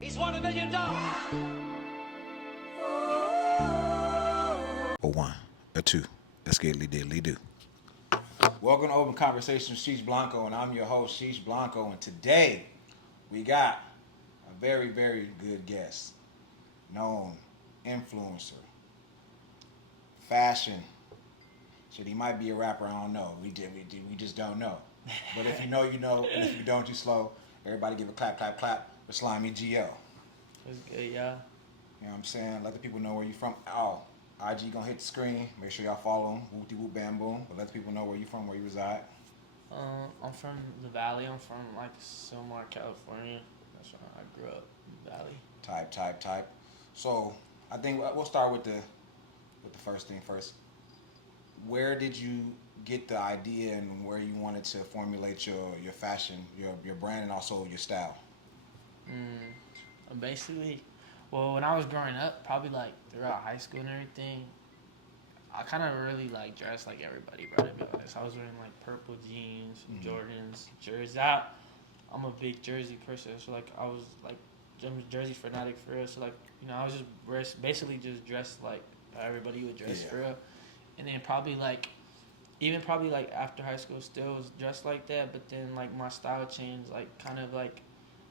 He's won $1 million. A one, a two. Let's get diddly do. Welcome to Open Conversation with SheeshBlanco, and I'm your host, SheeshBlanco. And today we got a very, very good guest, known influencer, fashion. Shit, he might be a rapper. I don't know. We just don't know. But if you know, you know, and if you don't, you slow. Everybody give a clap, clap, clap for Slimey Gio. What's good, y'all? You know what I'm saying? Let the people know where you from. Oh, IG gonna hit the screen. Make sure y'all follow him. Whoop de whoop bam boom. But let the people know where you from, where you reside. I'm from the Valley. I'm from like Silmar, California. That's where I grew up. Valley. Type. So I think we'll start with the first thing first. Where did you get the idea and where you wanted to formulate your fashion, your brand, and also your style? Basically, well, when I was growing up, probably like throughout high school and everything, I kind of really like dressed like everybody, bro. To be honest, I was wearing like purple jeans, Jordans, jerseys. I'm a big jersey person, so like I was like I'm a jersey fanatic for real. So like I was just basically just dressed like everybody would dress for real. And then probably like after high school still was dressed like that, but then like my style changed like kind of like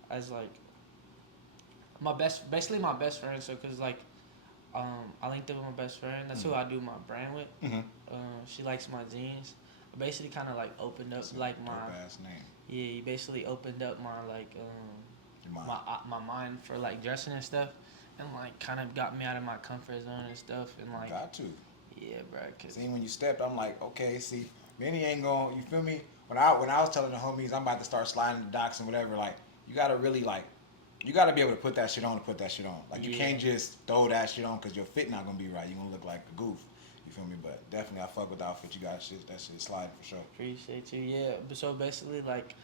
as like my best friend. So cause like I linked up with my best friend. That's who I do my brand with. She likes my jeans. I basically kind of like opened up like my ass name. Yeah, he basically opened up my like my mind for like dressing and stuff, and like kind of got me out of my comfort zone and stuff, and like Got to. Yeah, bro. Cause See, when you stepped, I'm like, okay, see, Manny ain't going. You feel me? When I was telling the homies I'm about to start sliding the docks and whatever, like you gotta really like, you gotta be able to put that shit on to put that shit on. Like you can't just throw that shit on because your fit not gonna be right. You gonna look like a goof. You feel me? But definitely, I fuck with the outfit you got. That shit sliding for sure. Appreciate you. Yeah. But so basically, like,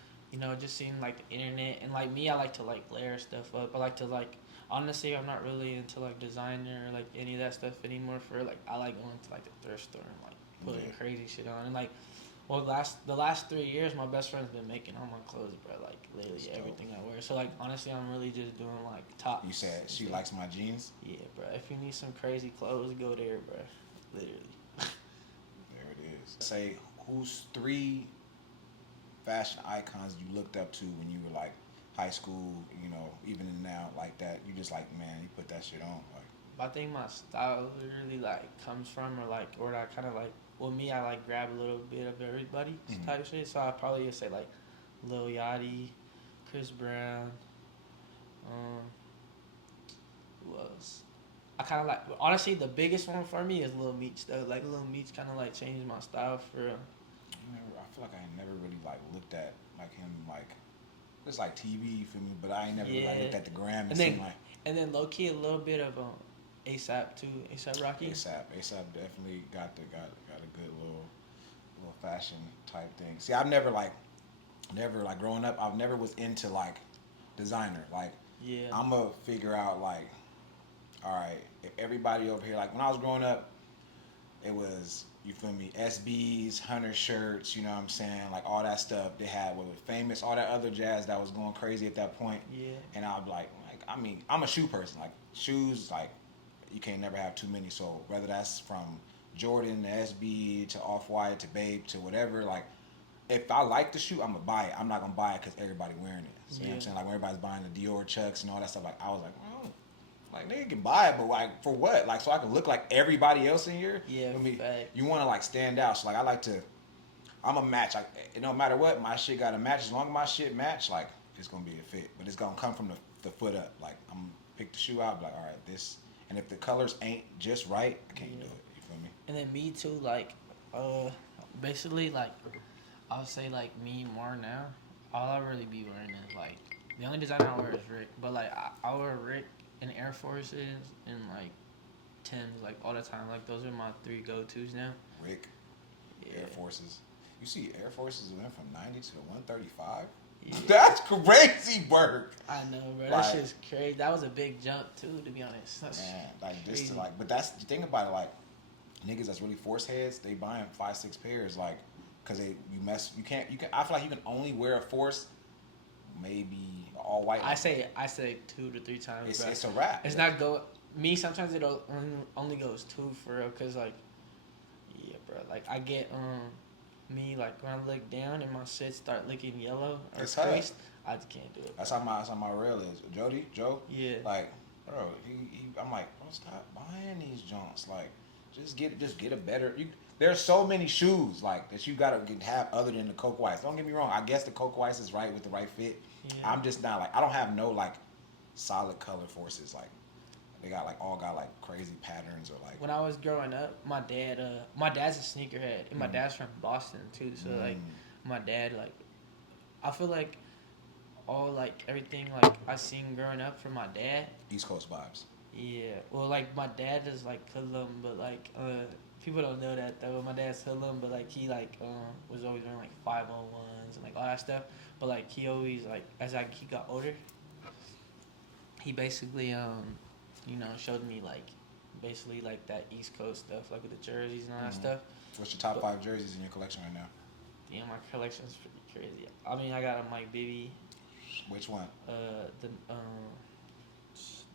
just seeing like the internet and like me, I like to like layer stuff up. I like to like honestly, I'm not really into like designer or like any of that stuff anymore. For like, I like going to like the thrift store and like putting crazy shit on. And like, well, the last 3 years, my best friend's been making all my clothes, bro. Like literally everything I wear. So like honestly, I'm really just doing like tops. You said she likes my jeans. Yeah, bro. If you need some crazy clothes, go there, bro. Literally. There it is. Say, who's 3 fashion icons you looked up to when you were like high school, even now like that, you just like, man, you put that shit on. Like, I think my style literally like comes from or I kind of like, well, me, I like grab a little bit of everybody type shit. So I probably would say like Lil Yachty, Chris Brown, who else? I kind of like, honestly, the biggest one for me is Lil Meech though. Like Lil Meech kind of like changed my style for real. I feel like I ain't never really like looked at like him like it's like TV, you feel me? But I ain't never really, like, looked at the gram and seen like. And then low key a little bit of ASAP too, ASAP Rocky. ASAP definitely got a good little fashion type thing. See, I've never growing up, I've never was into like designer. Like, I'ma figure out like, all right, if everybody over here, like when I was growing up, it was, you feel me, SBs, Hunter shirts, you know what I'm saying, like all that stuff they had with Famous, all that other jazz that was going crazy at that point. Yeah. And I'd be like, I mean, I'm a shoe person. Like shoes, like you can't never have too many. So whether that's from Jordan to SB to Off-White to Babe to whatever, like if I like the shoe, I'm gonna buy it. I'm not gonna buy it because everybody wearing it. So you know what I'm saying? Like when everybody's buying the Dior Chucks and all that stuff, like I was like, oh, like nigga can buy it, but like for what? Like so I can look like everybody else in here. Yeah, I mean, you want to like stand out. So like I like to, I'm a match. Like it don't matter what, my shit got to match. As long as my shit match, like it's gonna be a fit. But it's gonna come from the foot up. Like I'm pick the shoe out, like all right, this. And if the colors ain't just right, I can't do it. You feel me? And then me too, like, basically like, I would say like me more now. All I really be wearing is like the only designer I wear is Rick, but like I wear Rick and Air Forces and like Timbs like all the time. Like those are my 3 go-tos now. Rick, Air Forces. You see, Air Forces went from 90 to 135. Yeah. That's crazy work. I know, bro. That shit's crazy. That was a big jump too, to be honest. That's man, like crazy. Just to like, but that's the thing about it. Like niggas that's really force heads, they buying 5-6 pairs, like, cause you can. I feel like you can only wear a force maybe all white. I say 2 to 3 times. It's a wrap. It's not go. Me sometimes it only goes 2 for real, cause like, yeah, bro. Like I get me like when I look down and my shit start looking yellow or creased, I just can't do it. That's how my rail is. Joe. Yeah. Like, bro, I'm like, bro, stop buying these joints. Like, just get a better. There's so many shoes like that you gotta have other than the Coke Whites. Don't get me wrong. I guess the Coke Whites is right with the right fit. Yeah. I'm just not like, I don't have no like solid color forces. Like they got like all got like crazy patterns or like. When I was growing up, my dad's a sneakerhead, and my dad's from Boston too. So like my dad, like I feel like all like everything like I seen growing up from my dad. East Coast vibes. Yeah. Well, like my dad is like Hoodlum, but like people don't know that though. My dad's Hoodlum, but like he like was always wearing like 501s and like all that stuff. But like he always like as he got older, he basically showed me like basically like that East Coast stuff like with the jerseys and all that stuff. What's your top 5 jerseys in your collection right now? Yeah, my collection's pretty crazy. I mean, I got a Mike Bibby. Which one?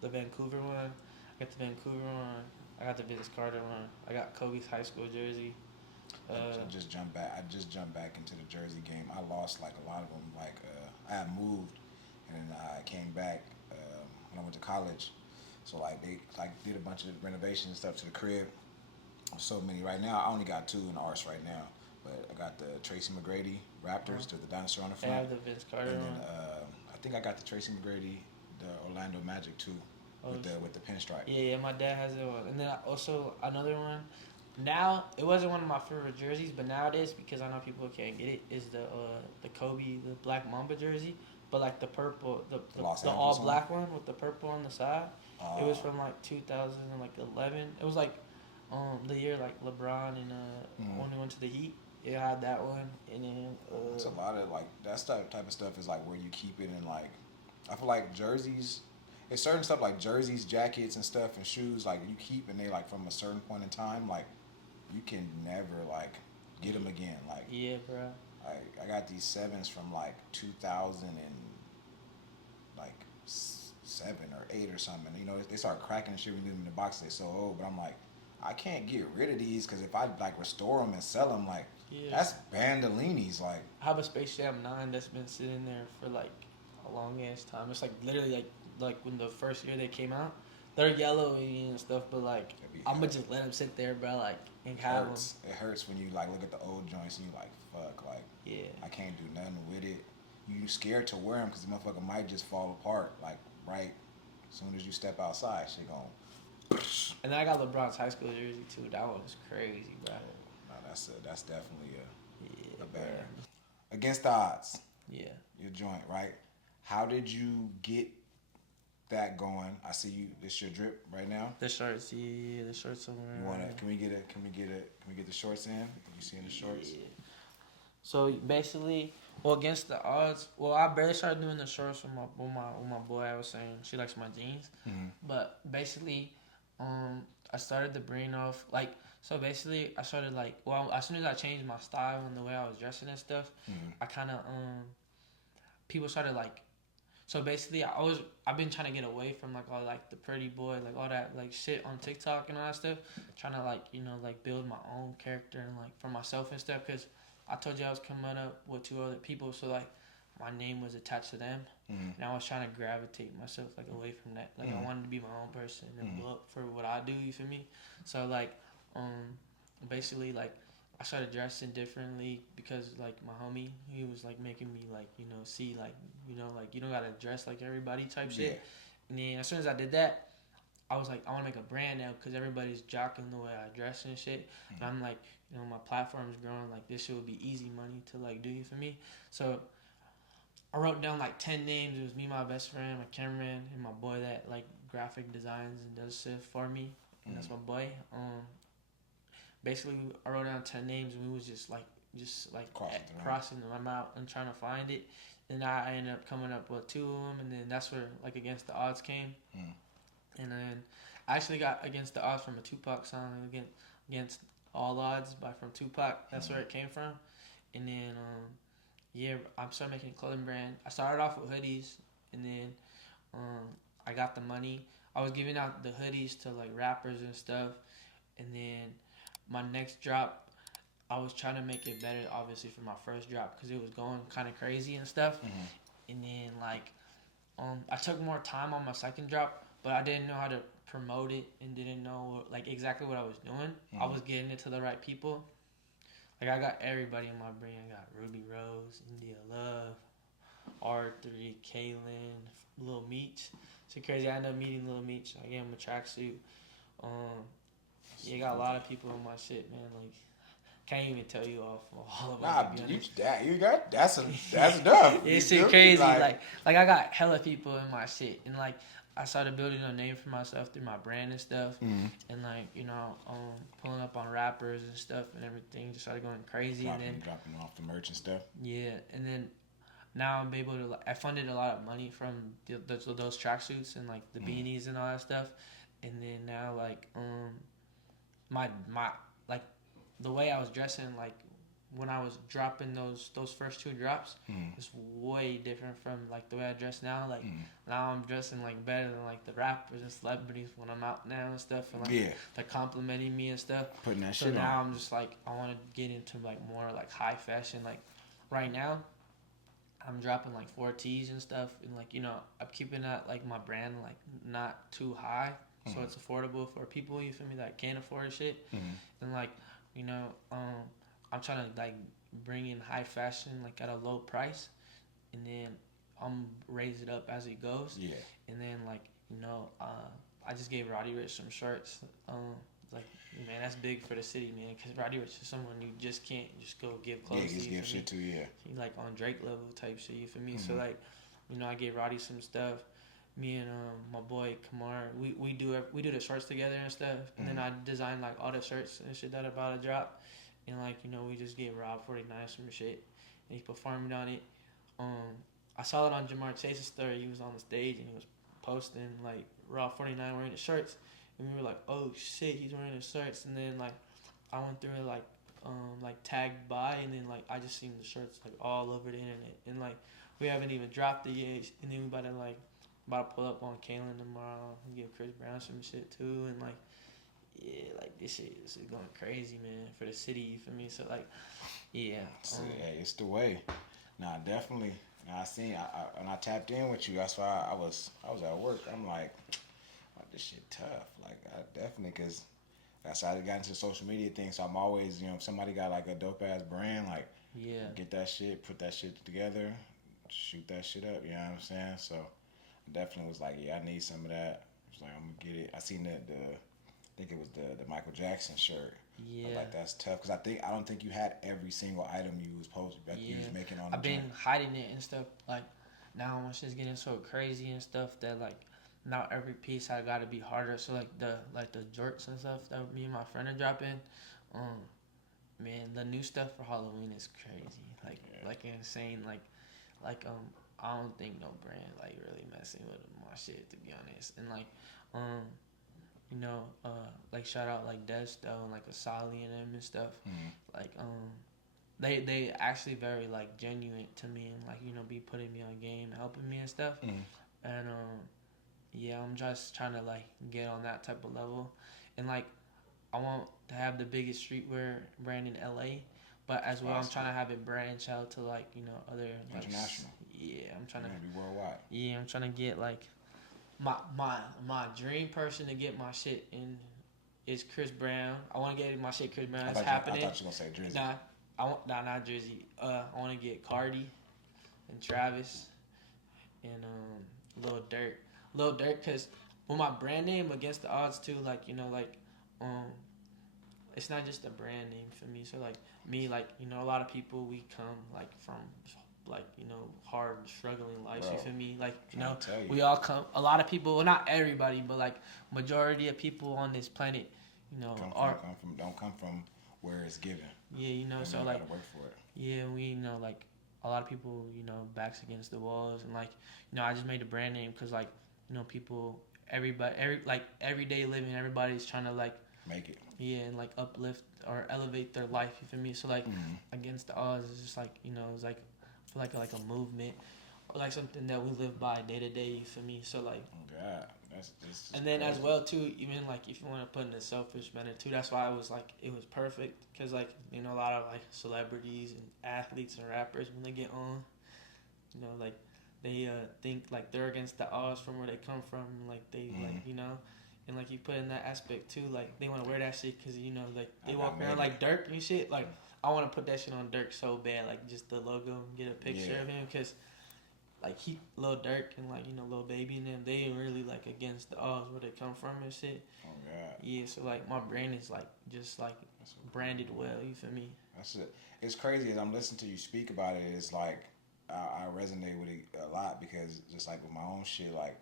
The Vancouver one. I got the Vancouver one. I got the Vince Carter one. I got Kobe's high school jersey. I just jumped back into the jersey game. I lost like a lot of them. Like I had moved, and then I came back when I went to college. So like they like did a bunch of renovations and stuff to the crib. So many right now. I only got 2 in the arse right now. But I got the Tracy McGrady Raptors to the dinosaur on the front. I have the Vince Carter and one. Then I think I got the Tracy McGrady, the Orlando Magic too, with the pinstripe. Yeah, my dad has that one. And then also another one. Now it wasn't one of my favorite jerseys, but now it is because I know people can't get it. Is the Kobe, the Black Mamba jersey, but like the purple, the all black one with the purple on the side. It was from like 2011. It was like the year like LeBron and when he went to the Heat. It had that one, and then it's a lot of like that type of stuff is like where you keep it, and like I feel like jerseys. It's certain stuff like jerseys, jackets, and stuff, and shoes like you keep, and they like from a certain point in time, like you can never like get them again. Like yeah, bro. I got these 7s from like 2000 and like 7 or 8 or something. You know, they start cracking and shit when you leave them in the box. They're so old, but I'm like, I can't get rid of these because if I like restore them and sell them, like that's Bandolinis. Like I have a Space Jam 9 that's been sitting there for like a long ass time. It's like literally like when the first year they came out, they're yellowy and stuff, but like I'm gonna just let them sit there, bro. Like and have them. It hurts when you like look at the old joints and you like fuck, like I can't do nothing with it. You scared to wear them because the motherfucker might just fall apart. Like right as soon as you step outside, shit gon'. And then I got LeBron's high school jersey too. That one was crazy, bro. No, that's definitely a banger. Against the odds. Yeah. Your joint, right? How did you get that going? I see you. This your drip right now. The shorts, yeah, the shorts somewhere. You want it? Can we get the shorts in? You seeing the shorts? Yeah. So basically, against the odds, I barely started doing the shorts with my boy. I was saying she likes my jeans, but basically, I started to bring off like. So basically, I started like as soon as I changed my style and the way I was dressing and stuff, I kind of people started like. So basically, I've been trying to get away from like all like the pretty boy, like all that like shit on TikTok and all that stuff. Trying to like like build my own character and like for myself and stuff. Cause I told you I was coming up with 2 other people, so like my name was attached to them, and I was trying to gravitate myself like away from that. Like I wanted to be my own person and look for what I do. You feel me? So like basically like. I started dressing differently because like my homie, he was like making me like see like like you don't gotta dress like everybody type shit. And then as soon as I did that, I was like I want to make a brand now because everybody's jocking the way I dress and shit. And I'm like my platform's growing, like this shit would be easy money to like do. You for me? So I wrote down like 10 names. It was me, my best friend, my cameraman, and my boy that like graphic designs and does shit for me. And that's my boy. Basically, I wrote down 10 names and we was just crossing them out and trying to find it. And I ended up coming up with 2 of them, and then that's where like Against the Odds came. And then I actually got Against the Odds from a Tupac song, Against All Odds from Tupac. That's where it came from. And then I started making a clothing brand. I started off with hoodies, and then I got the money. I was giving out the hoodies to like rappers and stuff, and then my next drop, I was trying to make it better, obviously, for my first drop because it was going kind of crazy and stuff. And then like I took more time on my second drop, but I didn't know how to promote it and didn't know like exactly what I was doing. I was getting it to the right people. Like I got everybody in my brain. I got Ruby Rose, India Love, R3, Kaylin, Lil Meech. So crazy. I ended up meeting Lil Meech. I gave him a tracksuit. Yeah, got a lot of people in my shit, man. Like, can't even tell you all of them. You got that's enough. It's shit crazy. Like I got hella people in my shit, and like I started building a name for myself through my brand and stuff, and like pulling up on rappers and stuff and everything. Just started going crazy, dropping off the merch and stuff. Yeah, and then now I'm able to. I funded a lot of money from those tracksuits and like the beanies and all that stuff, and then now like my like the way I was dressing like when I was dropping those first two drops is way different from like the way I dress now. Like now I'm dressing like better than like the rappers and celebrities when I'm out now and stuff, and like they're complimenting me and stuff. Putting that shit on. So now on. I'm just like I want to get into like more like high fashion. Like right now, I'm dropping like 4 T's and stuff, and like I'm keeping that like my brand like not too high, so it's affordable for people. You feel me? That can't afford shit, and like I'm trying to like bring in high fashion like at a low price, and then I'm raise it up as it goes. Yeah. And then like I just gave Roddy Ricch some shirts. Like man, that's big for the city, man. Cause Roddy Ricch is someone you just can't just go give clothes. Yeah, just give shit to. Yeah. He like on Drake level type shit. You feel me? So like, I gave Roddy some stuff. Me and my boy Kamar, we do the shirts together and stuff. And then I designed like all the shirts and shit that about to drop. And like we just gave Rob 49 some shit, and he performed on it. I saw it on Jamar Chase's story. He was on the stage and he was posting like Rob 49 wearing the shirts, and we were like, oh shit, he's wearing the shirts. And then like I went through it like tagged by, and then like I just seen the shirts like all over the internet, and like we haven't even dropped it yet, and then we about to pull up on Kaylin tomorrow and give Chris Brown some shit too, and like. Yeah, like this is going crazy, man, for the city. You feel me? So like, yeah. It's the way. Nah, definitely. I seen. When I tapped in with you, that's why I was at work. I'm like, oh, this shit tough. Like, I definitely, cause that's how I got into the social media thing. So I'm always, if somebody got like a dope ass brand, like, get that shit, put that shit together, shoot that shit up. You know what I'm saying? So I definitely was like, I need some of that. I was like, I'm gonna get it. I seen I think it was the Michael Jackson shirt. Yeah. I'm like, that's tough because I don't think you had every single item you was posting. You was making on. I've been hiding it and stuff. Like now, when shit's getting so crazy and stuff that like now every piece I gotta be harder. So like the jorts and stuff that me and my friend are dropping. Man, the new stuff for Halloween is crazy. Like insane. Like I don't think no brand like really messing with my shit, to be honest. And like like shout out like Desto and like Asali and them and stuff. Like they actually very like genuine to me and like be putting me on game, helping me and stuff. And I'm just trying to like get on that type of level, and like I want to have the biggest streetwear brand in LA, but as well I'm trying to have it branch out to like other like, international. Yeah, I'm trying to be worldwide. Yeah, I'm trying to get like. My dream person to get my shit in is Chris Brown. I want to get my shit Chris Brown. It's happening. I thought you were gonna say Drizzy. Not Drizzy. I want to get Cardi and Travis and Lil Durk, because with my brand name against the odds too, like it's not just a brand name for me. So like me, like a lot of people we come like from like hard struggling lives. You feel me? Like we all come. A lot of people, well, not everybody, but like majority of people on this planet, don't come from where it's given. Yeah, so you like gotta work for it. Yeah, we like a lot of people, backs against the walls, and like I just made a brand name because like people, everyday living, everybody's trying to like make it. Yeah, and like uplift or elevate their life. You feel me? So like against the odds, it's just like it's like I feel like a movement. like something that we live by day to day. You feel me? So like, Oh God, that's just and then crazy. as well too, even like if you want to put in a selfish manner too, that's why it was perfect because like you know a lot of like celebrities and athletes and rappers when they get on, you know like they think like they're against the odds from where they come from, like they like you know. And like you put in that aspect too, like they want to wear that shit because you know like they walk around like Dirk and shit. Like I want to put that shit on Dirk so bad, like just the logo and get a picture of him because like he, Lil Durk and like you know Lil Baby and them, they really like against the odds where they come from and shit. Oh God. Yeah, so like my brain is like just like branded well. You feel me? That's it. It's crazy as I'm listening to you speak about it. It's like I resonate with it a lot because just like with my own shit, like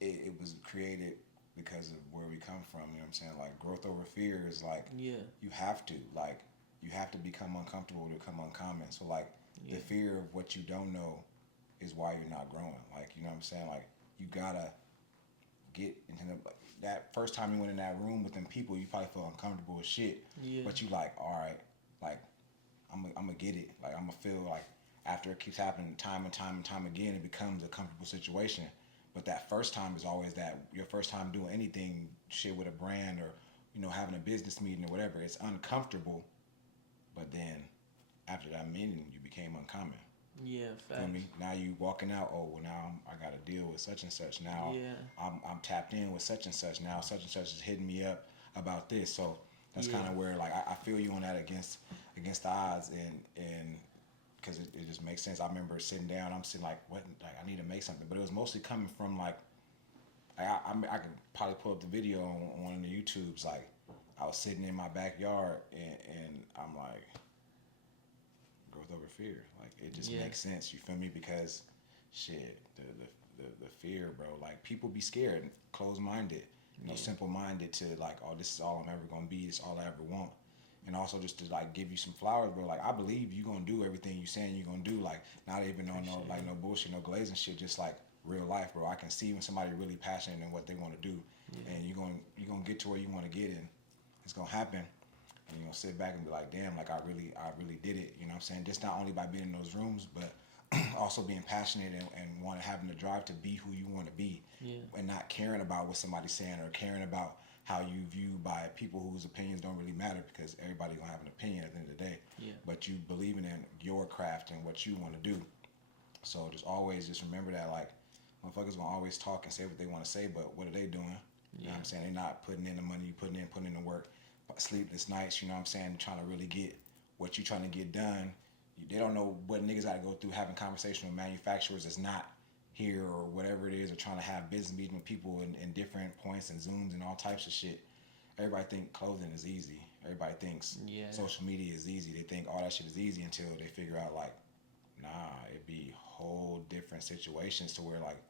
it was created because of where we come from. You know what I'm saying? Like growth over fear is like you have to become uncomfortable to become uncommon. So like the fear of what you don't know is why you're not growing. Like you know what I'm saying? Like you gotta get into that first time you went in that room with them people, you probably feel uncomfortable as shit. Yeah. But you like, all right, like I'm gonna get it. Like I'm gonna feel like after it keeps happening time and time and time again, it becomes a comfortable situation. But that first time is always that your first time doing anything, shit with a brand or you know having a business meeting or whatever. It's uncomfortable, but then after that meeting, you became uncommon. Yeah, facts. Feel me? Now you walking out. Oh well, now I got to deal with such and such. Now I'm tapped in with such and such. Now such and such is hitting me up about this. So that's kind of where like I feel you on that against the odds and because it just makes sense. I remember sitting down. I'm sitting like what like I need to make something, but it was mostly coming from like I could probably pull up the video on one of the YouTubes. Like I was sitting in my backyard and I'm like. Growth over fear. Like it just makes sense. You feel me? Because shit, the fear, bro. Like people be scared, closed minded, you know, simple minded to like, oh, this is all I'm ever gonna be. This is all I ever want. And also just to like give you some flowers, bro. Like I believe you gonna do everything you saying you gonna do. Like not even on no like no bullshit, no glazing shit. Just like real life, bro. I can see when somebody really passionate in what they want to do, and you gonna get to where you want to get, and it's gonna happen. And you're gonna sit back and be like, damn, like I really did it. You know what I'm saying? Just not only by being in those rooms, but also being passionate and having the drive to be who you want to be, and not caring about what somebody's saying or caring about how you view by people whose opinions don't really matter because everybody gonna have an opinion at the end of the day. Yeah. But you believing in your craft and what you want to do. So just remember that like motherfuckers gonna always talk and say what they want to say, but what are they doing? You know what I'm saying? They're not putting in the money you putting in the work. Sleepless nights, you know what I'm saying, trying to really get what you're trying to get done. They don't know what niggas got to go through having conversation with manufacturers that's not here or whatever it is, or trying to have business meetings with people in different points and Zooms and all types of shit. Everybody think clothing is easy. Everybody thinks social media is easy. They think all that shit is easy until they figure out like, nah, it'd be whole different situations to where like,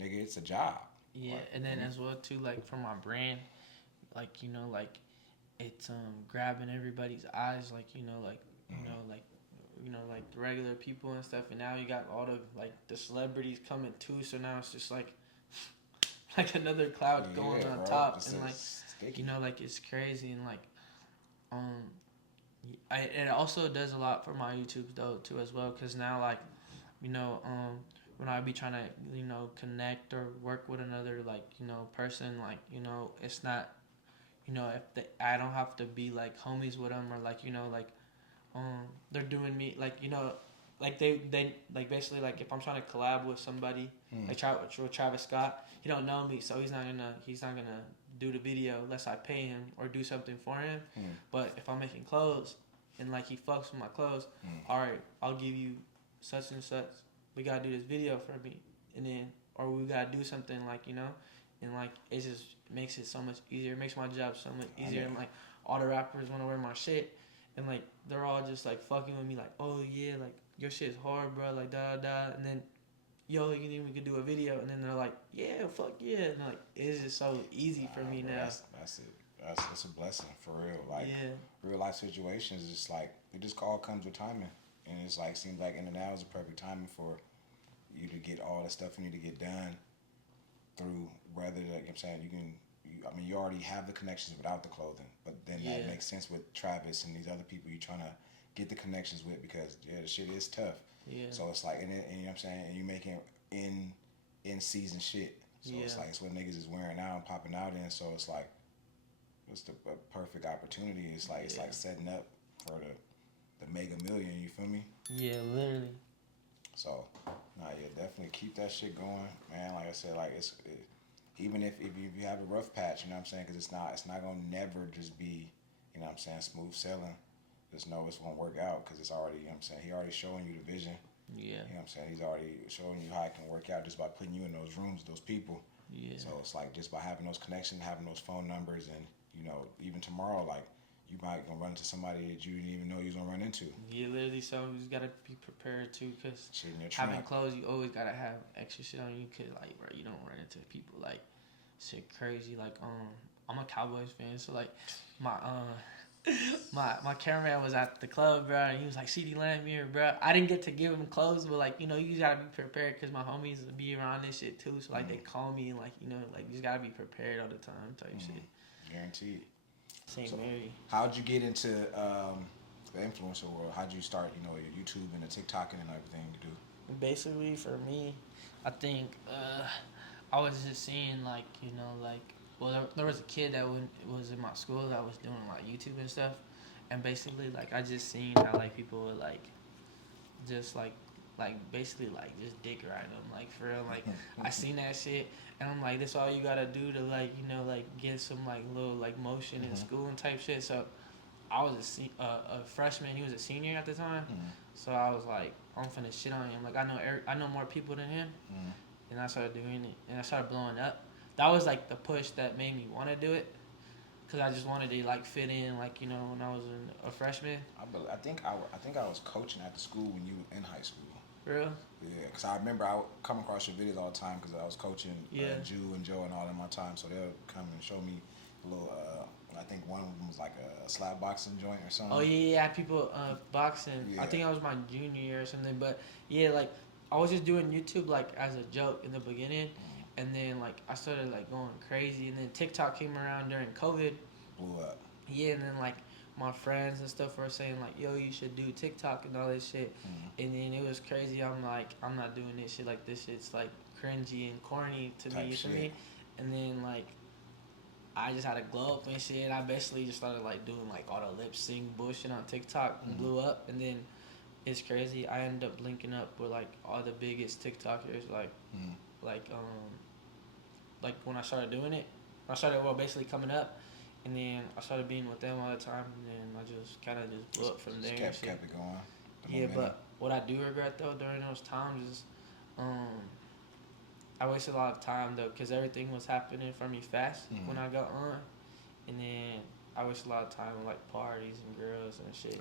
nigga, it's a job. Yeah, like, and then as well too, like for my brand, like you know, like it's grabbing everybody's eyes, like you know, like you know, like the regular people and stuff, and now you got all the like the celebrities coming too. So now it's just like another cloud going on top, and like sticky. You know, like it's crazy, and like it also does a lot for my YouTube though too as well, because now like you know when I be trying to you know connect or work with another like you know person, like you know it's not. You know, I don't have to be like homies with them or like you know like they're doing me like you know like they like basically like if I'm trying to collab with somebody like Travis Scott, he don't know me, so he's not gonna do the video unless I pay him or do something for him. But if I'm making clothes and like he fucks with my clothes, all right, I'll give you such and such. We gotta do this video for me, and then or we gotta do something like you know. And like it just makes it so much easier. It makes my job so much easier. And like all the rappers want to wear my shit, and like they're all just like fucking with me, like oh yeah, like your shit's hard, bro, like da da. And then yo, you think we could do a video? And then they're like yeah, fuck yeah. And like it's just so easy for me now. That's it. That's a blessing for real. Like real life situations, just like it just all comes with timing, and it's like seems like in the now is the perfect timing for you to get all the stuff you need to get done. Through whether like I'm saying you already have the connections without the clothing, but then that makes sense with Travis and these other people you're trying to get the connections with, because the shit is tough. Yeah. So it's like, and you know what I'm saying, and you making in season shit. So it's like, it's what niggas is wearing out and popping out in. So it's like, it's the perfect opportunity. It's like it's like setting up for the mega million. You feel me? Yeah, literally. So, definitely keep that shit going, man. Like I said, like even if you have a rough patch, you know what I'm saying, because it's not gonna never just be, you know what I'm saying, smooth sailing. Just know it's gonna work out, because it's already, you know what I'm saying, he already showing you the vision. Yeah. You know what I'm saying? He's already showing you how it can work out just by putting you in those rooms, those people. Yeah. So it's like, just by having those connections, having those phone numbers, and even tomorrow, like, you might gonna run into somebody that you didn't even know you was gonna run into. Yeah, literally. So you just gotta be prepared too, cause having having clothes, you always gotta have extra shit on you, cause like, bro, you don't run into people like shit crazy. Like, I'm a Cowboys fan, so like, my my cameraman was at the club, bro, and he was like, "CD Lamb here, bro." I didn't get to give him clothes, but like, you just gotta be prepared, cause my homies will be around this shit too. So like, they call me and like, like, you just gotta be prepared all the time, type shit. Guaranteed. Same Mary. How'd you get into the influencer world? How'd you start, your YouTube and the TikToking and everything you do? Basically, for me, I think I was just seeing like, well, there was a kid that was in my school that was doing like YouTube and stuff, and basically like I just seen how like people would like just like basically like just dick ride them, like for real. Like I seen that shit, and I'm like, this all you gotta do to like like get some like little like motion in school and type shit. So I was a freshman, he was a senior at the time, so I was like, I'm finna shit on him. Like I know more people than him, and I started doing it, and I started blowing up. That was like the push that made me want to do it, cause I just wanted to like fit in, like when I was a freshman. I think I was coaching at the school when you were in high school. Real? Yeah, because I remember I would come across your videos all the time, because I was coaching Jew and Joe and all in my time, so they'll come and show me a little. I think one of them was like a slap boxing joint or something. Oh yeah, people boxing. Yeah. I think I was my junior year or something, but yeah, like I was just doing YouTube like as a joke in the beginning, and then like I started like going crazy, and then TikTok came around during COVID. Blew up. Yeah, and then like my friends and stuff were saying like, yo, you should do TikTok and all this shit, and then it was crazy. I'm like, I'm not doing this shit. Like this shit's like cringy and corny to me, for me. And then like I just had a glow up and shit. I basically just started like doing like all the lip sync bullshit on TikTok and blew up. And then it's crazy. I ended up linking up with like all the biggest TikTokers, like when I started doing it, I started basically coming up, and then I started being with them all the time, and then I just kind of just blew up from there. Kept it going. Yeah, but what I do regret though during those times is, I wasted a lot of time though, because everything was happening for me fast when I got on, and then I wasted a lot of time with like parties and girls and shit.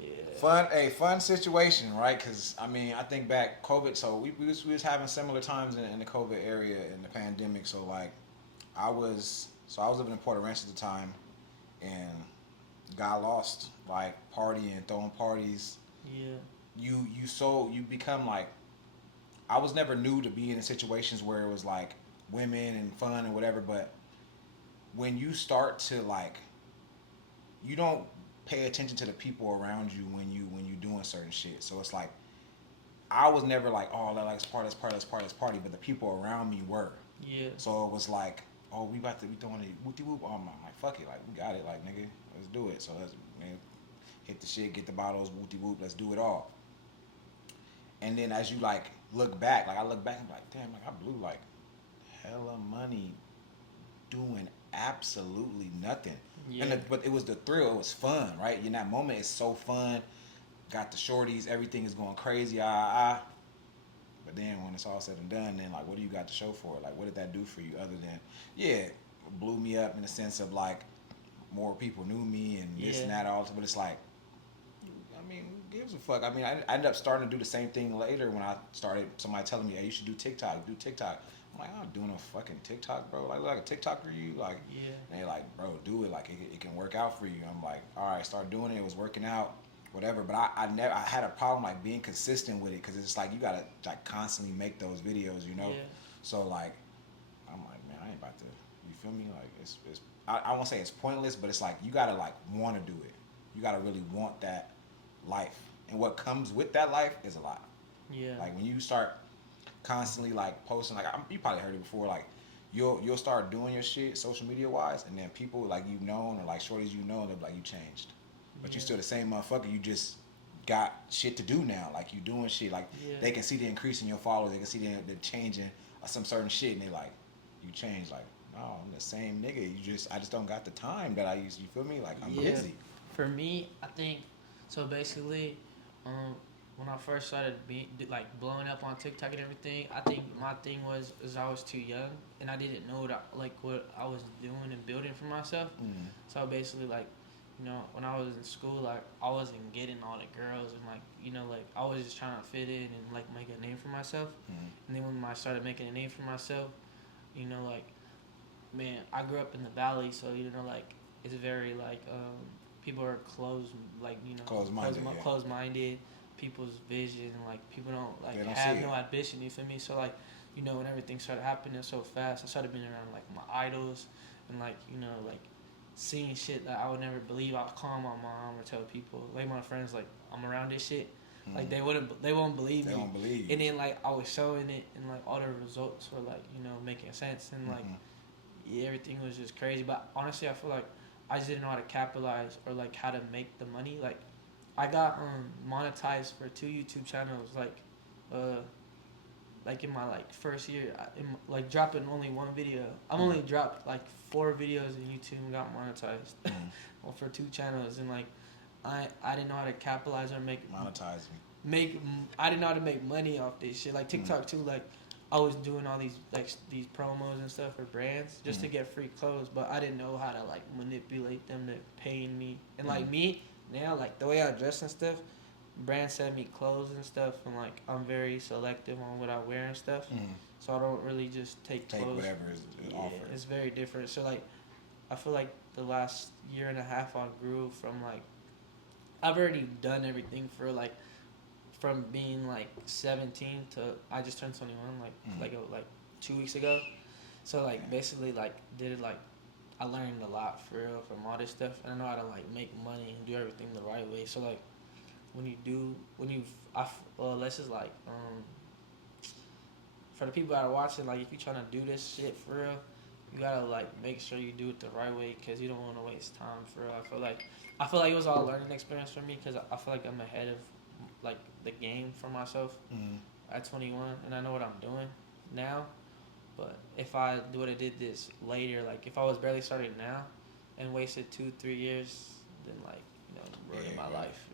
Yeah. Fun situation, right? Because I mean, I think back COVID. So we was having similar times in the COVID area in the pandemic. So like, I was living in Port Ranch at the time, and got lost like partying, throwing parties. Yeah. You become like. I was never new to being in situations where it was like women and fun and whatever, but when you start to like, you don't pay attention to the people around you when you doing certain shit. So it's like, I was never like, oh, let's party, but the people around me were. Yeah. So it was like, oh, we throwing a whoopty whoop. Oh, I'm like, fuck it, like we got it, like nigga, let's do it. So let's hit the shit, get the bottles, whoopty whoop, let's do it all. And then as you like look back, like I look back and be like, damn, like I blew like hella money doing absolutely nothing. Yeah. But it was the thrill, it was fun, right? In that moment, it's so fun. Got the shorties, everything is going crazy, But then when it's all said and done, then like, what do you got to show for it? Like, what did that do for you other than, it blew me up in the sense of like, more people knew me and this and that all. But it's like, I mean, who gives a fuck? I mean, I ended up starting to do the same thing later when I started, somebody telling me, hey, you should do TikTok. I'm like, I'm not doing no fucking TikTok, bro. Like a TikToker, you like, and they're like, bro, do it. Like it can work out for you. I'm like, all right, start doing it. It was working out, whatever. But I had a problem like being consistent with it, because it's like you gotta like constantly make those videos, Yeah. So like, I'm like, man, I ain't about to. You feel me? Like it's I won't say it's pointless, but it's like you gotta like want to do it. you gotta really want that life, and what comes with that life is a lot. Yeah. Like when you start constantly like posting, like you probably heard it before, like you'll start doing your shit social media wise, and then people like you've known or like shorties you know, they'll be like you changed, but you still the same motherfucker. You just got shit to do now. Like you doing shit. Like they can see the increase in your followers. They can see the changing of some certain shit, and they like you changed. Like no, I'm the same nigga. I just don't got the time that I used. You feel me? Like I'm busy. For me, I think so. Basically, when I first started like blowing up on TikTok and everything, I think my thing was is I was too young and I didn't know what I was doing and building for myself. Mm-hmm. So basically, like, when I was in school, like I wasn't getting all the girls and like I was just trying to fit in and like make a name for myself. Mm-hmm. And then when I started making a name for myself, like, man, I grew up in the valley, so like it's very like people are closed, like closed-minded. People's vision, like people don't have no ambition. You feel me? So like, when everything started happening so fast, I started being around like my idols, and like like seeing shit that I would never believe. I'll call my mom or tell people, like my friends, like I'm around this shit. Mm-hmm. Like they won't believe me. They won't believe you. And then like I was showing it, and like all the results were like making sense, and like everything was just crazy. But honestly, I feel like I just didn't know how to capitalize or like how to make the money. Like I got monetized for 2 YouTube channels, like in my like first year, like dropping only one video. I've only dropped like 4 videos in YouTube and got monetized well, for 2 channels, and like I didn't know how to capitalize or make monetizing. I didn't know how to make money off this shit. Like TikTok too, like I was doing all these these promos and stuff for brands just to get free clothes, but I didn't know how to like manipulate them to paying me. And like me now, like the way I dress and stuff, brands send me clothes and stuff, and like I'm very selective on what I wear and stuff. So I don't really just take clothes. Whatever is offered. It's very different. So like I feel like the last year and a half I grew from like I've already done everything for like from being like 17 to I just turned 21 like 2 weeks ago. So like basically like did it like I learned a lot for real from all this stuff, and I know how to like make money and do everything the right way. So like let's just like for the people that are watching, like if you're trying to do this shit for real, you gotta like make sure you do it the right way, because you don't want to waste time for real. I feel like it was all a learning experience for me, because I feel like I'm ahead of like the game for myself at 21, and I know what I'm doing now. But if I would have did this later, like if I was barely starting now and wasted 2-3 years, then like ruining my life.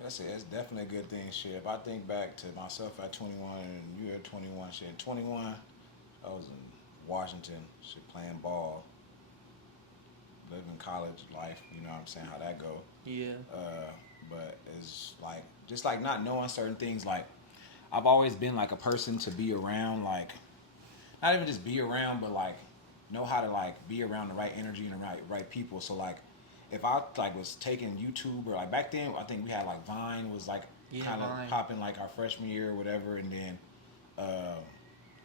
That's it. It's definitely a good thing. Shit, if I think back to myself at 21 and you at 21, shit, at 21, I was in Washington, shit, playing ball, living college life. You know what I'm saying? How that go? Yeah. But it's like just like not knowing certain things. Like I've always been like a person to be around, like not even just be around, but like know how to like be around the right energy and the right people. So like if I like was taking YouTube or like back then, I think we had like Vine was like kind of popping like our freshman year or whatever, and then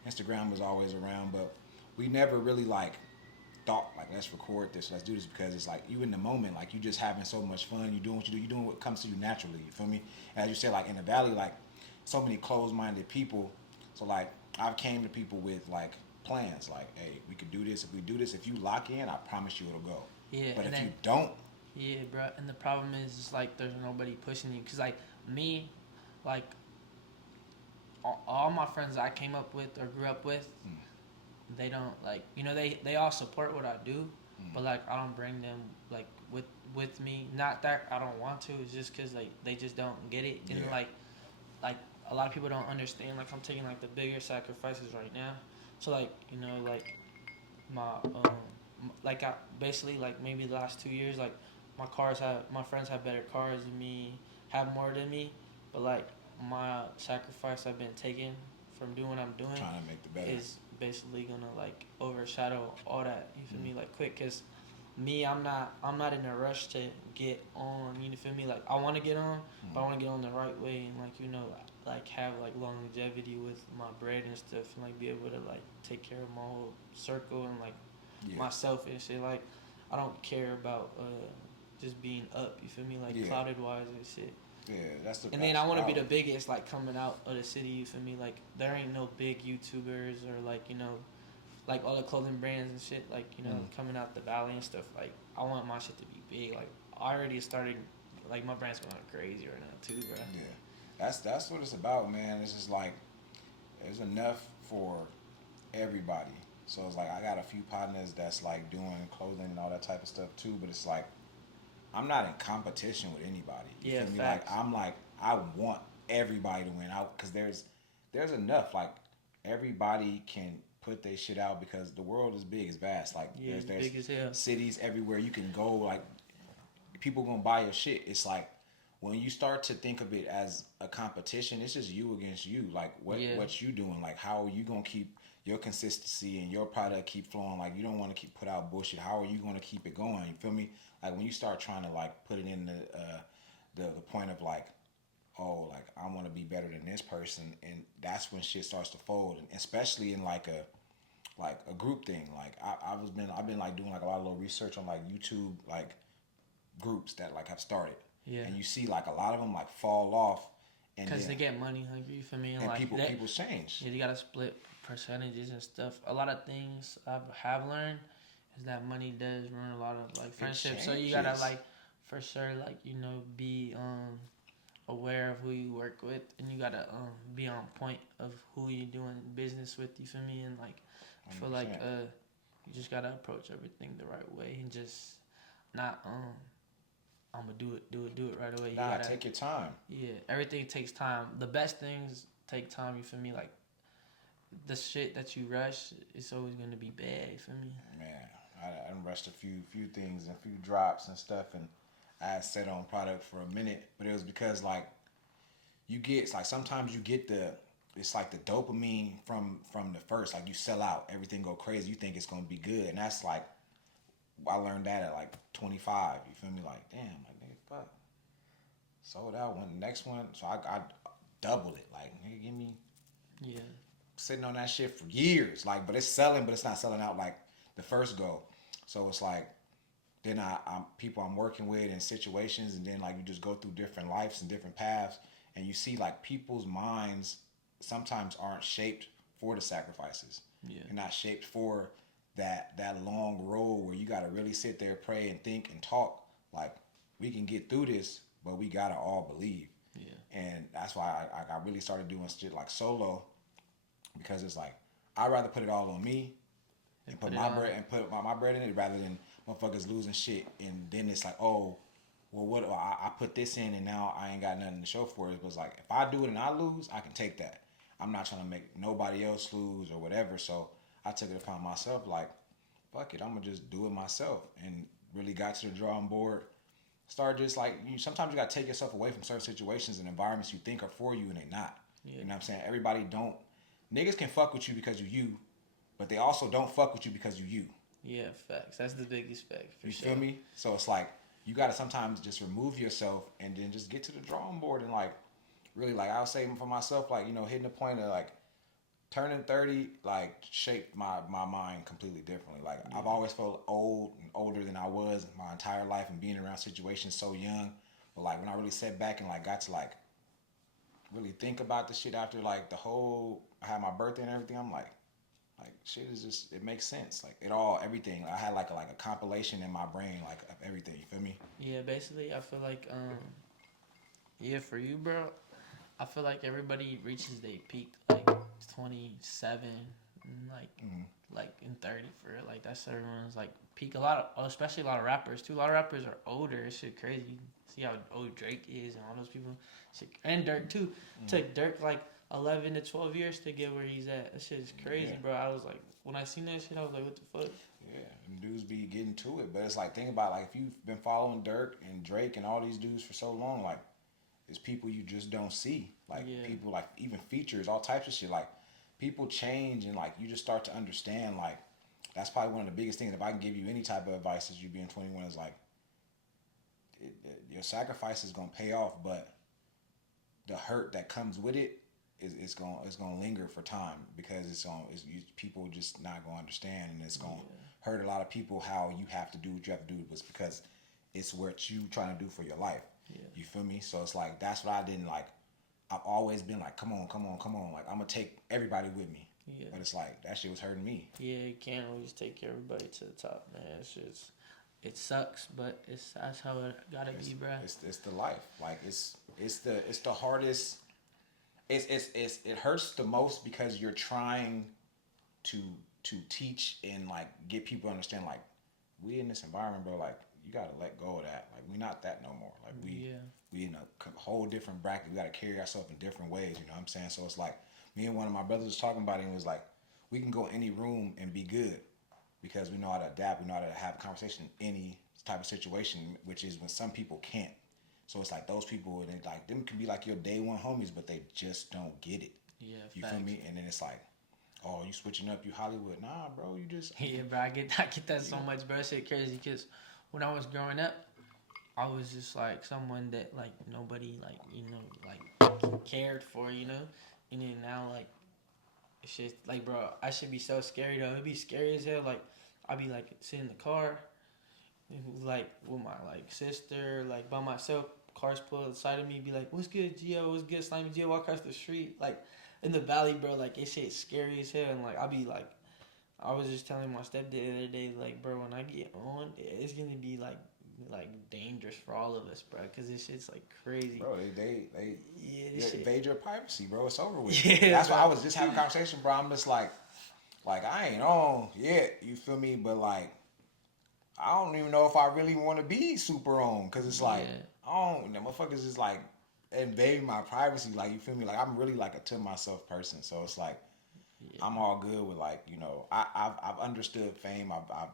Instagram was always around, but we never really like thought like let's record this, let's do this, because it's like you in the moment, like you just having so much fun, you doing what you do, you doing what comes to you naturally. You feel me? As you said, like in the valley, like so many closed-minded people. So like I've came to people with like plans, like hey, we could do this. If we do this, if you lock in, I promise you it'll go. Yeah. But if you don't, yeah, bro. And the problem is, it's like there's nobody pushing you, cause like me, like all my friends I came up with or grew up with, they don't like they all support what I do, but like I don't bring them like with me. Not that I don't want to, it's just cause like they just don't get it, and like a lot of people don't understand. Like I'm taking like the bigger sacrifices right now, so like like my like I basically like maybe the last 2 years, like my friends have better cars than me, have more than me, but like my sacrifice I've been taking from doing what I'm doing, trying to make the better, is basically gonna like overshadow all that. You feel me? Like quick, cause me, I'm not in a rush to get on. You feel me? Like I want to get on, but I want to get on the right way, and like like have like longevity with my bread and stuff, and like be able to like take care of my whole circle and like myself and shit. Like I don't care about just being up. You feel me? Like clouded wise and shit. Yeah, that's the. And then I want to be the biggest, like coming out of the city. You feel me? Like there ain't no big YouTubers or like like all the clothing brands and shit. Like coming out the valley and stuff. Like I want my shit to be big. Like I already started. Like my brand's going crazy right now too, bro. Yeah, that's what it's about, man. It's just like there's enough for everybody. So it's like I got a few partners that's like doing clothing and all that type of stuff too. But it's like I'm not in competition with anybody. You feel me? Facts. Like I'm like I want everybody to win out because there's enough. Like everybody can put their shit out because the world is big, it's vast. Like there's big as hell. Cities everywhere you can go. Like people gonna buy your shit. It's like when you start to think of it as a competition, it's just you against you. Like what you doing? Like how are you gonna keep your consistency and your product keep flowing? Like you don't want to keep put out bullshit. How are you gonna keep it going? You feel me? Like when you start trying to like put it in the point of like, oh, like I want to be better than this person, and that's when shit starts to fold, and especially in like a group thing. Like I've been like doing like a lot of little research on like YouTube like groups that like have started. Yeah. And you see like a lot of them like fall off. Because they get money hungry, you feel me? And like people change. Yeah, you gotta split percentages and stuff. A lot of things I have learned is that money does ruin a lot of like friendships. So you gotta like for sure like be aware of who you work with, and you gotta be on point of who you doing business with. You feel me? And like I feel 100%. Like you just gotta approach everything the right way and just not I'm gonna do it right away. You gotta take your time. Yeah, everything takes time. The best things take time. You feel me? Like the shit that you rush, it's always gonna be bad. You feel me? Man, I rushed a few things and a few drops and stuff, and I had set on product for a minute, but it was because like you get it's like sometimes you get it's like the dopamine from the first, like you sell out, everything go crazy, you think it's gonna be good, and that's like I learned that at like 25. You feel me? Like damn, like nigga, fuck, sold out. When the next one, so I doubled it. Like nigga, give me sitting on that shit for years. Like, but it's selling, but it's not selling out like the first go. So it's like then I'm people I'm working with in situations, and then like you just go through different lives and different paths, and you see like people's minds sometimes aren't shaped for the sacrifices. Yeah, they're not shaped for that long road where you got to really sit there, pray and think and talk. Like we can get through this, but we gotta all believe. Yeah, and that's why I really started doing shit like solo, because it's like I'd rather put it all on me and put my bread in it rather than motherfuckers losing shit, and then it's like, oh, well, what I put this in and now I ain't got nothing to show for it. It was like if I do it and I lose, I can take that. I'm not trying to make nobody else lose or whatever. So I took it upon myself, like, fuck it, I'm gonna just do it myself, and really got to the drawing board. Started just like sometimes you gotta take yourself away from certain situations and environments you think are for you and they not. Yeah. You know what I'm saying? Everybody don't. Niggas can fuck with you because you, but they also don't fuck with you because you. Yeah, facts. That's the biggest fact. You feel me? So it's like you gotta sometimes just remove yourself and then just get to the drawing board and like really like I was saying for myself, like hitting the point of like turning 30 like shaped my mind completely differently. Like I've always felt old and older than I was my entire life, and being around situations so young. But like when I really sat back and like got to like really think about the shit after like the whole I had my birthday and everything, I'm like shit is just, it makes sense. Like everything. I had like a compilation in my brain like of everything. You feel me? Yeah, basically I feel like for you, bro, I feel like everybody reaches their peak like 27, like in 30 for real. Like that's everyone's like peak. Especially a lot of rappers too. A lot of rappers are older. It's shit crazy. You see how old Drake is and all those people. And Dirk too. Took Dirk like 11 to 12 years to get where he's at. That shit is crazy, bro. I was like, when I seen that shit, I was like, what the fuck? Yeah, them dudes be getting to it. But it's like, think about like if you've been following Dirk and Drake and all these dudes for so long, like it's people you just don't see. Like people like even features, all types of shit. Like people change, and like you just start to understand. Like that's probably one of the biggest things. If I can give you any type of advice as you being 21, is like your sacrifice is gonna pay off, but the hurt that comes with it is gonna linger for time, because people just not gonna understand, and it's gonna hurt a lot of people how you have to do what you have to do. Was because it's what you trying to do for your life. Yeah. You feel me? So it's like that's what I didn't like. I've always been like, come on. Like I'm gonna take everybody with me. Yeah. But it's like that shit was hurting me. Yeah, you can't always take everybody to the top, man. It's just, it sucks, but that's how it gotta be, bro. It's the life. Like it's the hardest. It hurts the most because you're trying to teach and like get people to understand like we in this environment, bro. Like you gotta let go of that. Like we not that no more. Like we in a whole different bracket. We gotta carry ourselves in different ways. You know what I'm saying? So it's like me and one of my brothers was talking about it and it was like we can go any room and be good because we know how to adapt. We know how to have a conversation in any type of situation, which is when some people can't. So it's like those people, and they like them can be like your day one homies, but they just don't get it. Yeah, you facts. feel me? And then it's like, oh, you switching up, you Hollywood? Nah, bro, you just yeah, bro. I get that so much, bro. Shit crazy because when I was growing up, I was just like someone that like nobody like like cared for, and then now like it's just like, bro, I should be so scary though. It'd be scary as hell. Like I'd be like sitting in the car, like with my like sister, like by myself. Cars pull aside of me, be like, "What's good, Gio? What's good, Slimey Gio?" Walk across the street, like in the valley, bro. Like it shit scary as hell, and like I'll be like, I was just telling my stepdad the other day, like, bro, when I get on, it's gonna be like dangerous for all of us, bro, because this shit's like crazy. Bro, they invade your privacy, bro. It's over with. Yeah, that's bro. why I was just having a conversation, bro. I'm just like I ain't on yet. You feel me? But like, I don't even know if I really want to be super on, because it's like I don't. The motherfuckers is like invading my privacy. Like you feel me? Like I'm really like a to myself person. So it's like. Yeah. I'm all good with like, I've understood fame. I've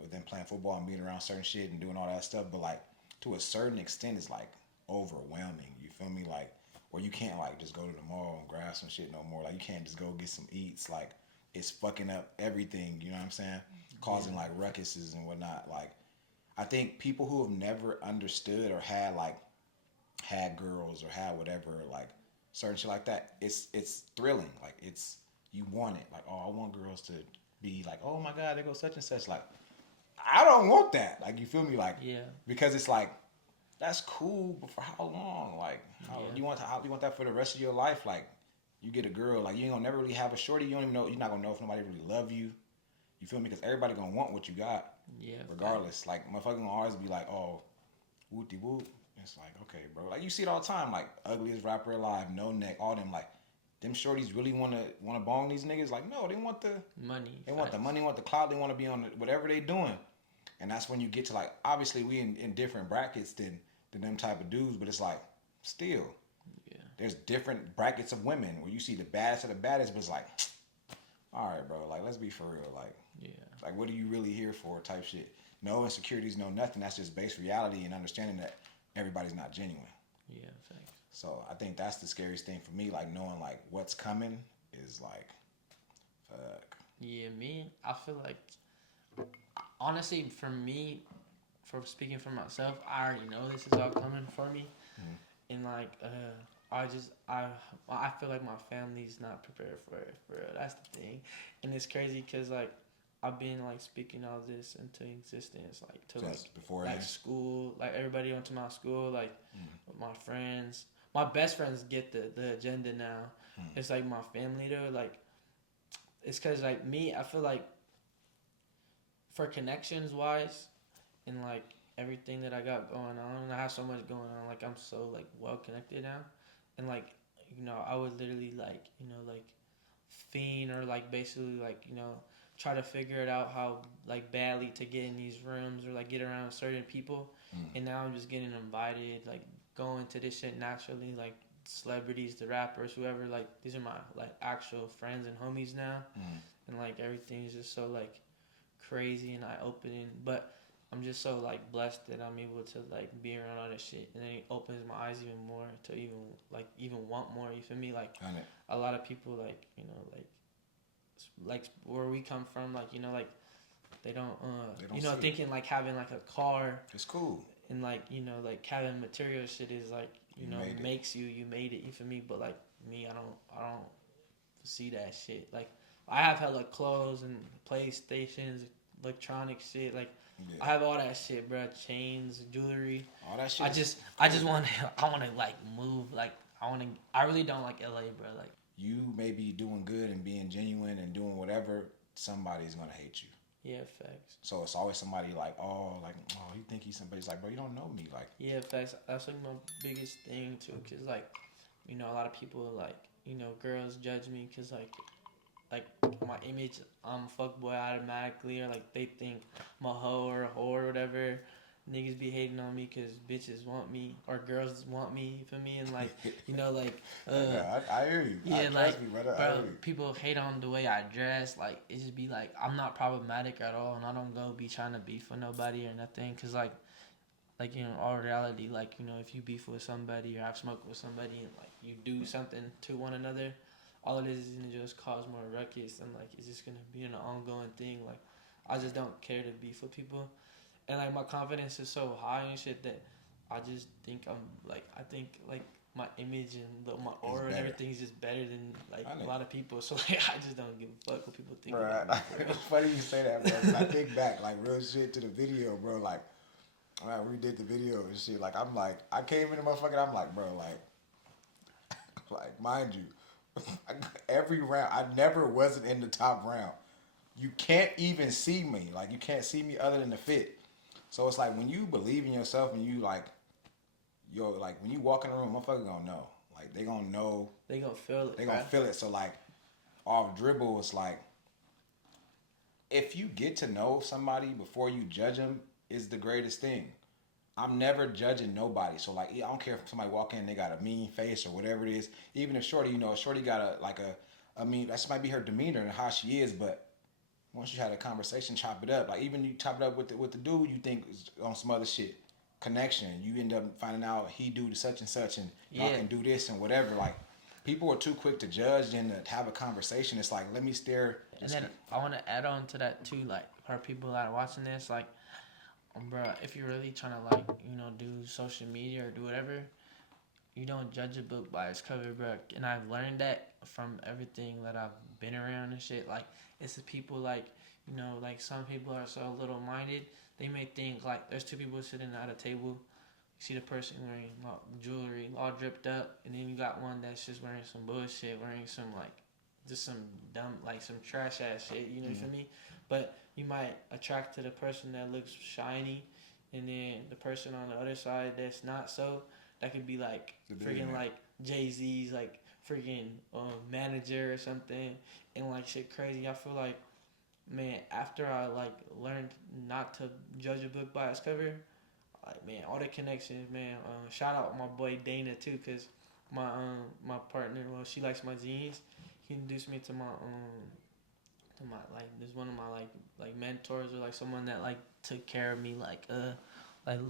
within playing football and being around certain shit and doing all that stuff, but like to a certain extent it's like overwhelming. You feel me? Like where you can't like just go to the mall and grab some shit no more. Like you can't just go get some eats. Like it's fucking up everything, you know what I'm saying? Causing like ruckuses and whatnot. Like I think people who have never understood or had girls or had whatever, like certain shit like that, it's thrilling. Like you want it. Like, oh, I want girls to be like, oh my God, there goes such and such. Like, I don't want that. Like, you feel me? Like, because it's like, that's cool, but for how long? Like, how you want that for the rest of your life? Like, you get a girl, like you ain't gonna never really have a shorty. You don't even know. You're not gonna know if nobody really love you. You feel me? Because everybody gonna want what you got. Yeah. Regardless, like motherfucker gonna always be like, oh, whoop-de whoop. It's like, okay, bro. Like you see it all the time. Like ugliest rapper alive, no neck, all them like. Them shorties really want to bong these niggas? Like, no, they want the money. They want the money, want the clout. They want to be on whatever they doing. And that's when you get to like, obviously we in different brackets than them type of dudes, but it's like, still, there's different brackets of women where you see the baddest of the baddest, but it's like, all right, bro, like let's be for real, like, like what are you really here for, type shit. No insecurities, no nothing. That's just base reality and understanding that everybody's not genuine. Yeah, thanks. So I think that's the scariest thing for me, like knowing like what's coming is like, fuck. Yeah, I feel like, honestly, for me, for speaking for myself, I already know this is all coming for me, and like, I feel like my family's not prepared for it. For real, that's the thing, and it's crazy because like I've been like speaking all this into existence, like to just like before like school, like everybody went to my school, like with my friends. My best friends get the agenda now. It's like my family though, like it's cause like me, I feel like for connections wise and like everything that I got going on, and I have so much going on, like I'm so like well connected now. And like, I would literally like, like fiend or like basically like, try to figure it out how like badly to get in these rooms or like get around certain people. And now I'm just getting invited, like going to this shit naturally, like celebrities, the rappers, whoever, like these are my like actual friends and homies now. And like everything's just so like crazy and eye-opening, but I'm just so like blessed that I'm able to like be around all this shit, and then it opens my eyes even more to even want more. You feel me? Like a lot of people like where we come from, like like they don't thinking like having like a car. It's cool. And like like having material shit is like makes you made it. You feel me? But like me, I don't see that shit. Like I have hella clothes and PlayStations, electronic shit. Like, I have all that shit, bro. Chains, jewelry. All that shit. I just want to. I want to like move. Like, I really don't like LA, bro. Like, you may be doing good and being genuine and doing whatever. Somebody's gonna hate you. Yeah, facts. So it's always somebody like, you think he's somebody. It's like, bro, you don't know me. Like, yeah, facts. That's like my biggest thing too, cause like, you know, a lot of people like, you know, girls judge me, cause like my image, I'm a fuckboy automatically, or like they think I'm a hoe or a whore or whatever. Niggas be hating on me because bitches want me or girls want me, you feel me? And like, you know, like, I hear you. Yeah, like, me, brother. bro, people hate on the way I dress. Like, it just be like, I'm not problematic at all, and I don't go be trying to beef with nobody or nothing. Cause like, you know, all reality, like, you know, if you beef with somebody or have smoke with somebody and like you do something to one another, all it is gonna just cause more ruckus, and like it's just gonna be an ongoing thing. Like, I just don't care to beef with people. And like my confidence is so high and shit that I just think I think like my image and my aura and everything is just better than like a lot of people. So like I just don't give a fuck what people think. Bro, it's funny you say that, bro. I think back like real shit to the video, bro. Like, we did the video and shit. Like, I came in the motherfucker. I'm like, bro, like mind you, every round I never wasn't in the top round. You can't even see me. Like, you can't see me other than the fit. So it's like when you believe in yourself and you like, like when you walk in the room, motherfuckers gonna know. Like, they gonna know. They gonna feel it. They gonna feel it. So like, off dribble, it's like, if you get to know somebody before you judge them, is the greatest thing. I'm never judging nobody. So like, I don't care if somebody walk in and they got a mean face or whatever it is. Even if Shorty, you know, Shorty got that might be her demeanor and how she is, but once you had a conversation, chop it up. Like, even you chop it up with the dude, you think is on some other shit. Connection. You end up finding out he do such and such, and y'all can do this and whatever. Like, people are too quick to judge and to have a conversation. It's like, let me stare. And then I want to add on to that too, like, for people that are watching this, like, bro, if you're really trying to, like, you know, do social media or do whatever, you don't judge a book by its cover, bro. And I've learned that from everything that I've been around and shit. Like, it's the people, like, you know, like, some people are so little-minded. They may think, like, there's two people sitting at a table. You see the person wearing jewelry, all dripped up, and then you got one that's just wearing some bullshit, wearing some, like, just some dumb, like, some trash-ass shit, you know what I mean? But you might attract to the person that looks shiny, and then the person on the other side that's not so. That could be like freaking like Jay-Z's like freaking manager or something, and like shit crazy. I feel like, man, after I like learned not to judge a book by its cover, like, man, all the connections, man. Shout out my boy Dana too, cause my partner, well, she likes my jeans. He introduced me to my like, there's one of my like mentors, or like someone that like took care of me, like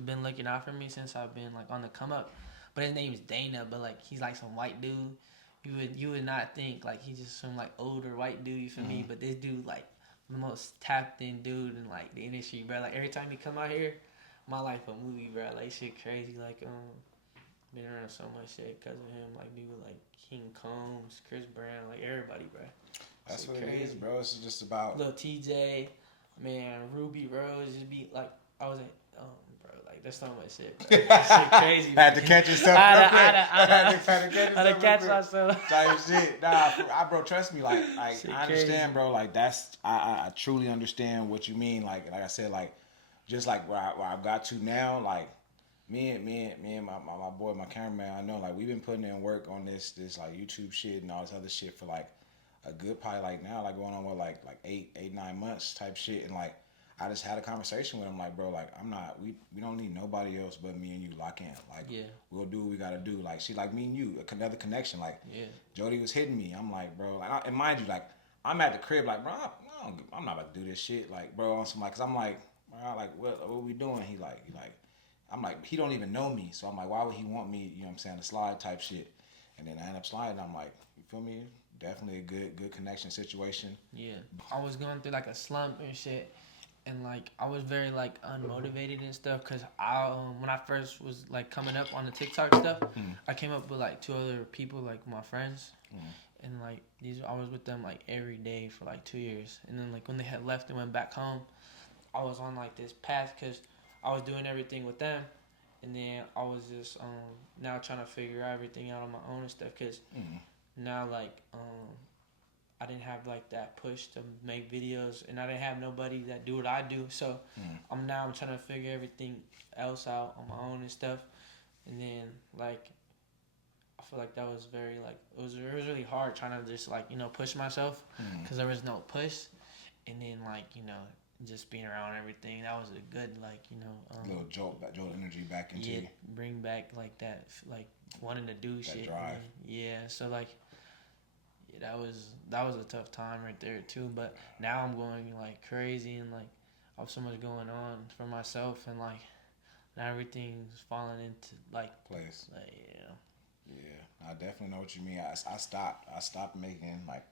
been looking out for me since I've been like on the come up. But his name is Dana, but like he's like some white dude. You would not think like he's just some like older white dude, you feel me? But this dude like the most tapped in dude in like the industry, bro. Like, every time he come out here, my life a movie, bro. Like, shit crazy. Like, been around so much shit because of him. Like, dude, like King Combs, Chris Brown, like everybody, bro. That's what crazy. It is, bro. It's just about Lil TJ, man, Ruby Rose. Just be like, I was like, bro, like, there's so much shit, bro. That shit crazy. Had to catch yourself. I had to catch myself. Type shit. Nah, bro, trust me. Like I understand, crazy. Bro. Like, that's I truly understand what you mean. Like I said, like, just like where I've got to now, like. Me and my boy, my cameraman, I know, like, we've been putting in work on this like YouTube shit and all this other shit for like a good probably like now, like going on with like 8-9 months type shit. And like, I just had a conversation with him, like, bro, like, we don't need nobody else but me and you. Lock in, like, we'll do what we gotta do. Like, she like me and you, another connection. Like, Jody was hitting me. I'm like, bro, like, and mind you, like, I'm at the crib, like, bro, I'm not about to do this shit, like, bro, on some, like, cause I'm like, bro, like, what we doing? He like. I'm like, he don't even know me. So I'm like, why would he want me, you know what I'm saying, to slide type shit? And then I end up sliding. I'm like, you feel me? Definitely a good connection situation. Yeah. I was going through like a slump and shit. And like, I was very like unmotivated and stuff. Cause when I first was like coming up on the TikTok stuff, I came up with like 2 other people, like my friends. And like, I was with them like every day for like 2 years. And then like when they had left and went back home, I was on like this path because I was doing everything with them, and then I was just now trying to figure everything out on my own and stuff. Cause now like I didn't have like that push to make videos, and I didn't have nobody that do what I do. So I'm trying to figure everything else out on my own and stuff. And then like I feel like that was very like it was really hard trying to just like push myself because there was no push. And then like just being around everything, that was a good like little jolt energy back into you. Bring back like that like wanting to do that shit. Drive. So like that was a tough time right there too. But now I'm going like crazy and like I have so much going on for myself and like now everything's falling into like place. Like, yeah, I definitely know what you mean. I stopped making like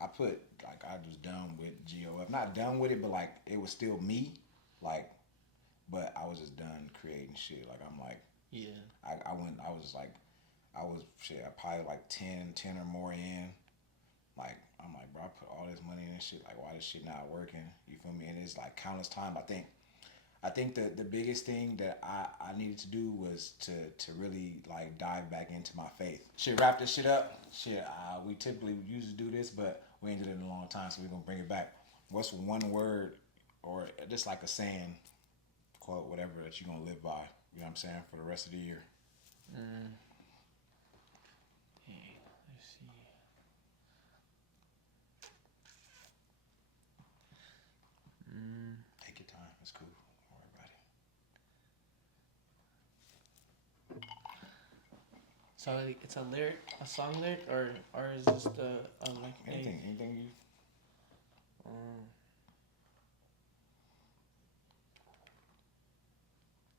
I put like I was done with Gio. I'm not done with it, but like it was still me, like, but I was just done creating shit. Like I'm like I was shit. I probably like 10 or more in. Like I'm like, bro, I put all this money in this shit. Like, why this shit not working? You feel me? And it's like countless time. I think the biggest thing that I needed to do was to really like dive back into my faith. Shit, wrap this shit up. Shit, we typically usually do this, but we ain't did it in a long time, so we're gonna bring it back. What's one word or just like a saying, quote, whatever that you're gonna live by? You know what I'm saying, for the rest of the year. Let's see. Take your time. It's cool. Don't worry about it. So it's a lyric, a song lyric, or is this the like anything you.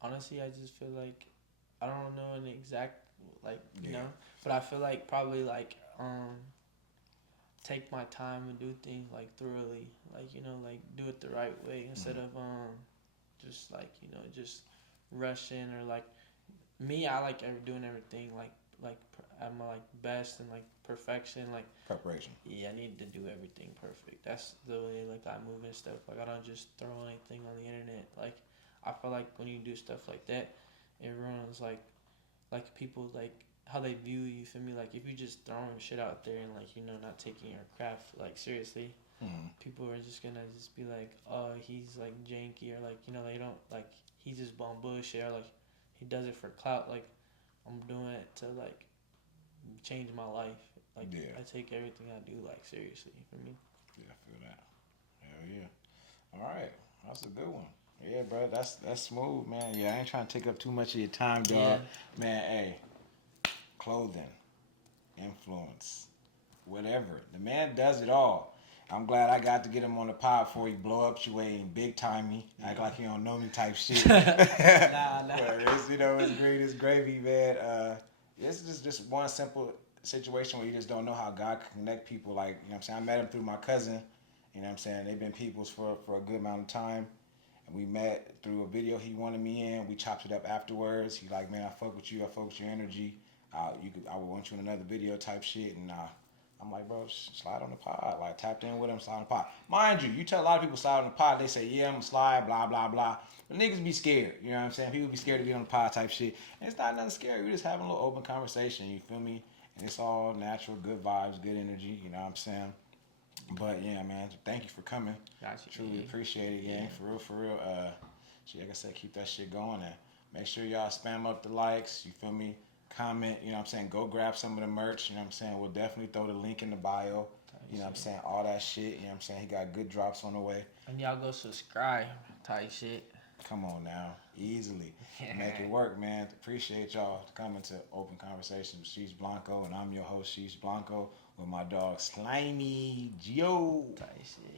Honestly, I just feel like I don't know an exact like but I feel like probably like take my time and do things like thoroughly, like like do it the right way instead of just like just rushing or like me. I like doing everything like at my like best and like perfection, like Preparation. Yeah, I need to do everything perfect. That's the way like I move and stuff. Like I don't just throw anything on the internet. Like I feel like when you do stuff like that, everyone's like people like how they view you. Feel me? Like if you just throwing shit out there and like not taking your craft like seriously, people are just gonna just be like, oh, he's like janky, or like they don't like he's just on bullshit, or like he does it for clout. Like I'm doing it to like change my life. Like I take everything I do like seriously. For me. Yeah, I feel that. Hell yeah. All right, that's a good one. Yeah, bro, that's smooth, man. Yeah, I ain't trying to take up too much of your time, dog. Yeah. Man, hey, clothing, influence, whatever. The man does it all. I'm glad I got to get him on the pod before he blow up your way and big time me. Act like he don't know me type shit. Nah. But it's, it's great, it's gravy, man. This is just one simple situation where you just don't know how God can connect people. Like, you know what I'm saying? I met him through my cousin. You know what I'm saying? They've been peoples for a good amount of time. And we met through a video he wanted me in. We chopped it up afterwards. He like, man, I fuck with you. I fuck with your energy. I would want you in another video type shit. And I'm like, bro, slide on the pod. Like, tapped in with him, slide on the pod. Mind you, you tell a lot of people slide on the pod, they say, yeah, I'm gonna slide, blah, blah, blah. But niggas be scared, you know what I'm saying? People be scared to be on the pod type shit. And it's not nothing scary. We're just having a little open conversation, you feel me? And it's all natural, good vibes, good energy, you know what I'm saying? But yeah, man, thank you for coming. Gotcha. Truly appreciate it, gang. Yeah. For real. Shit, like I said, keep that shit going and make sure y'all spam up the likes, you feel me? Comment, you know what I'm saying? Go grab some of the merch, you know what I'm saying? We'll definitely throw the link in the bio. You know what I'm saying? All that shit, you know what I'm saying? He got good drops on the way. And y'all go subscribe type shit. Come on now. Easily. Make it work, man. Appreciate y'all coming to Open Conversations with SheeshBlanco. And I'm your host, SheeshBlanco, with my dog, Slimey Gio. Type shit.